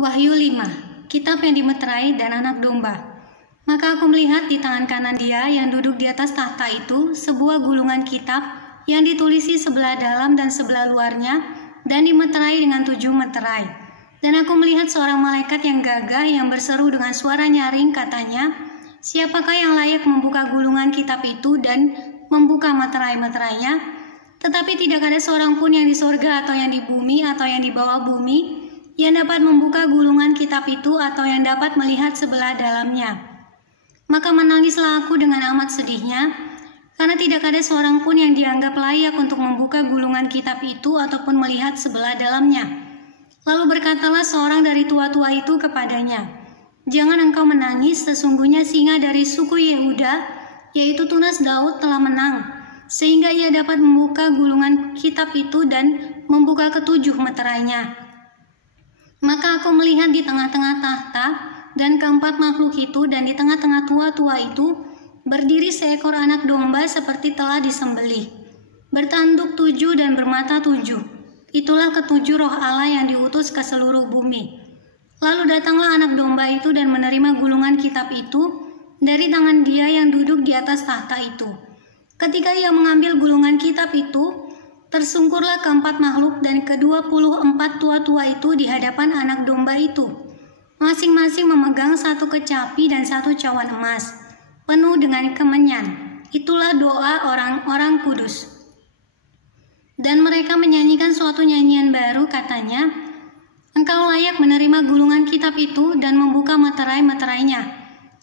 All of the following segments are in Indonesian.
Wahyu 5, kitab yang dimeterai dan anak domba. Maka aku melihat di tangan kanan dia yang duduk di atas tahta itu sebuah gulungan kitab yang ditulisi sebelah dalam dan sebelah luarnya dan dimeterai dengan 7 meterai. Dan aku melihat seorang malaikat yang gagah yang berseru dengan suara nyaring, katanya, "Siapakah yang layak membuka gulungan kitab itu dan membuka meterai-meterainya?" Tetapi tidak ada seorang pun yang di sorga atau yang di bumi atau yang di bawah bumi yang dapat membuka gulungan kitab itu atau yang dapat melihat sebelah dalamnya. Maka menangislah aku dengan amat sedihnya, karena tidak ada seorang pun yang dianggap layak untuk membuka gulungan kitab itu ataupun melihat sebelah dalamnya. Lalu berkatalah seorang dari tua-tua itu kepadanya, "Jangan engkau menangis, sesungguhnya singa dari suku Yehuda, yaitu tunas Daud, telah menang, sehingga ia dapat membuka gulungan kitab itu dan membuka ke-7 meterainya." Maka aku melihat di tengah-tengah tahta dan keempat makhluk itu dan di tengah-tengah tua-tua itu berdiri seekor anak domba seperti telah disembelih, bertanduk 7 dan bermata 7. Itulah ke-7 roh Allah yang diutus ke seluruh bumi. Lalu datanglah anak domba itu dan menerima gulungan kitab itu dari tangan dia yang duduk di atas tahta itu. Ketika ia mengambil gulungan kitab itu, tersungkurlah keempat makhluk dan ke-24 tua-tua itu di hadapan anak domba itu, masing-masing memegang 1 kecapi dan 1 cawan emas, penuh dengan kemenyan. Itulah doa orang-orang kudus. Dan mereka menyanyikan suatu nyanyian baru, katanya, "Engkau layak menerima gulungan kitab itu dan membuka meterai-meterainya,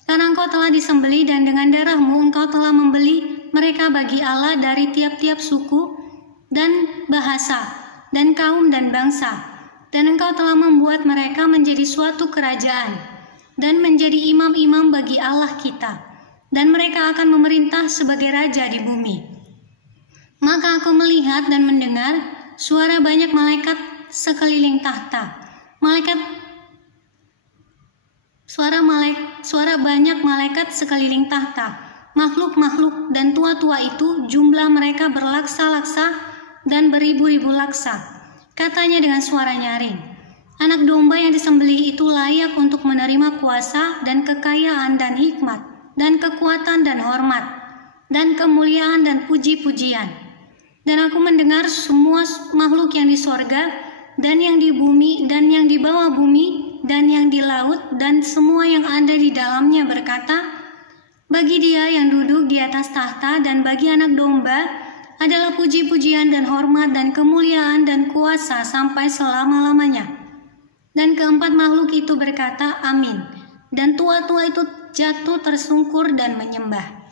karena engkau telah disembelih dan dengan darahmu engkau telah membeli mereka bagi Allah dari tiap-tiap suku dan bahasa, dan kaum dan bangsa, dan engkau telah membuat mereka menjadi suatu kerajaan, dan menjadi imam-imam bagi Allah kita, dan mereka akan memerintah sebagai raja di bumi." Maka aku melihat dan mendengar suara banyak malaikat sekeliling tahta, suara banyak malaikat sekeliling tahta, makhluk-makhluk dan tua-tua itu, jumlah mereka berlaksa-laksa dan beribu-ribu laksa. Katanya dengan suara nyaring, "Anak domba yang disembelih itu layak untuk menerima kuasa dan kekayaan dan hikmat dan kekuatan dan hormat dan kemuliaan dan puji-pujian." Dan aku mendengar semua makhluk yang di sorga dan yang di bumi dan yang di bawah bumi dan yang di laut dan semua yang ada di dalamnya berkata, "Bagi dia yang duduk di atas tahta dan bagi anak domba adalah puji-pujian dan hormat dan kemuliaan dan kuasa sampai selama-lamanya." Dan keempat makhluk itu berkata, "Amin." Dan tua-tua itu jatuh tersungkur dan menyembah.